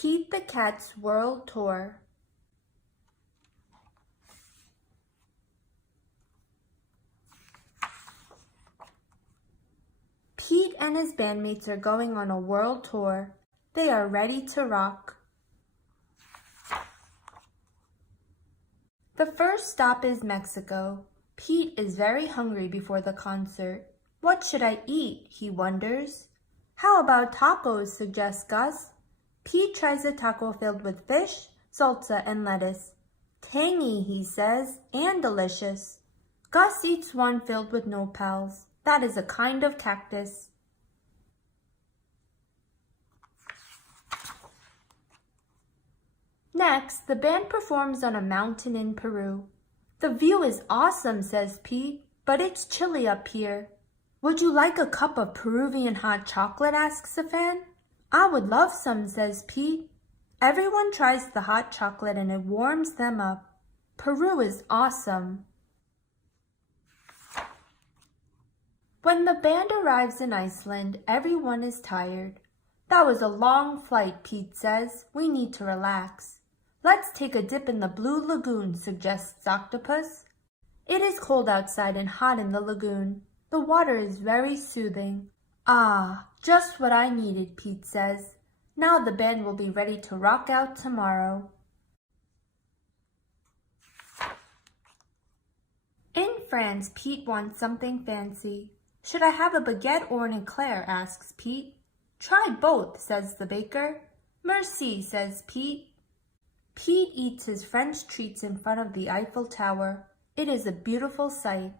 Pete the Cat's World Tour. Pete and his bandmates are going on a world tour. They are ready to rock. The first stop is Mexico. Pete is very hungry before the concert. What should I eat? He wonders. How about tacos? Suggests Gus. Pete tries a taco filled with fish, salsa, and lettuce. Tangy, he says, and delicious. Gus eats one filled with nopals. That is a kind of cactus. Next, the band performs on a mountain in Peru. The view is awesome, says Pete, but it's chilly up here. Would you like a cup of Peruvian hot chocolate? Asks a fan. I would love some, says Pete. Everyone tries the hot chocolate and it warms them up. Peru is awesome. When the band arrives in Iceland, everyone is tired. That was a long flight, Pete says. We need to relax. Let's take a dip in the blue lagoon, suggests Octopus. It is cold outside and hot in the lagoon. The water is very soothing. Ah, just what I needed, Pete says. Now the band will be ready to rock out tomorrow. In France, Pete wants something fancy. Should I have a baguette or an eclair? Asks Pete. Try both, says the baker. Merci, says Pete. Pete eats his French treats in front of the Eiffel Tower. It is a beautiful sight.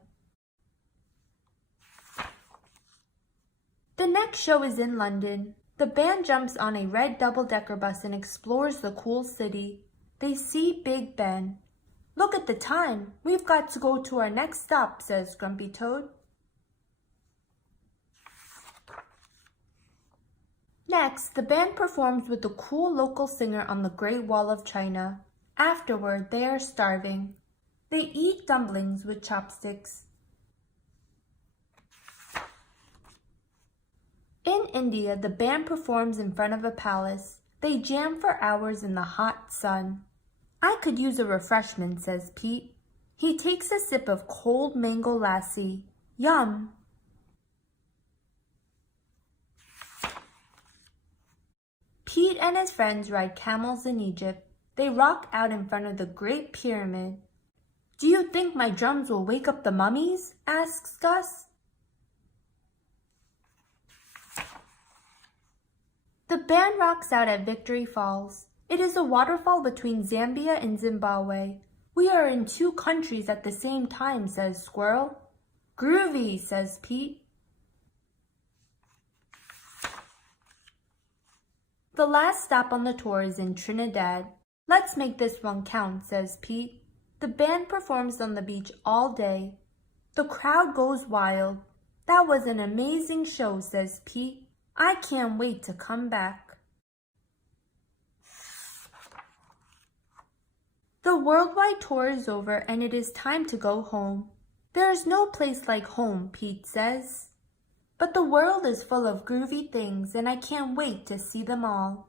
The next show is in London. The band jumps on a red double-decker bus and explores the cool city. They see Big Ben. Look at the time. We've got to go to our next stop, says Grumpy Toad. Next, the band performs with a cool local singer on the Great Wall of China. Afterward, they are starving. They eat dumplings with chopsticks. In India, the band performs in front of a palace. They jam for hours in the hot sun. I could use a refreshment, says Pete. He takes a sip of cold mango lassi. Yum! Pete and his friends ride camels in Egypt. They rock out in front of the Great Pyramid. Do you think my drums will wake up the mummies? Asks Gus. The band rocks out at Victory Falls. It is a waterfall between Zambia and Zimbabwe. We are in two countries at the same time, says Squirrel. Groovy, says Pete. The last stop on the tour is in Trinidad. Let's make this one count, says Pete. The band performs on the beach all day. The crowd goes wild. That was an amazing show, says Pete. I can't wait to come back. The worldwide tour is over and it is time to go home. There is no place like home, Pete says. But the world is full of groovy things and I can't wait to see them all.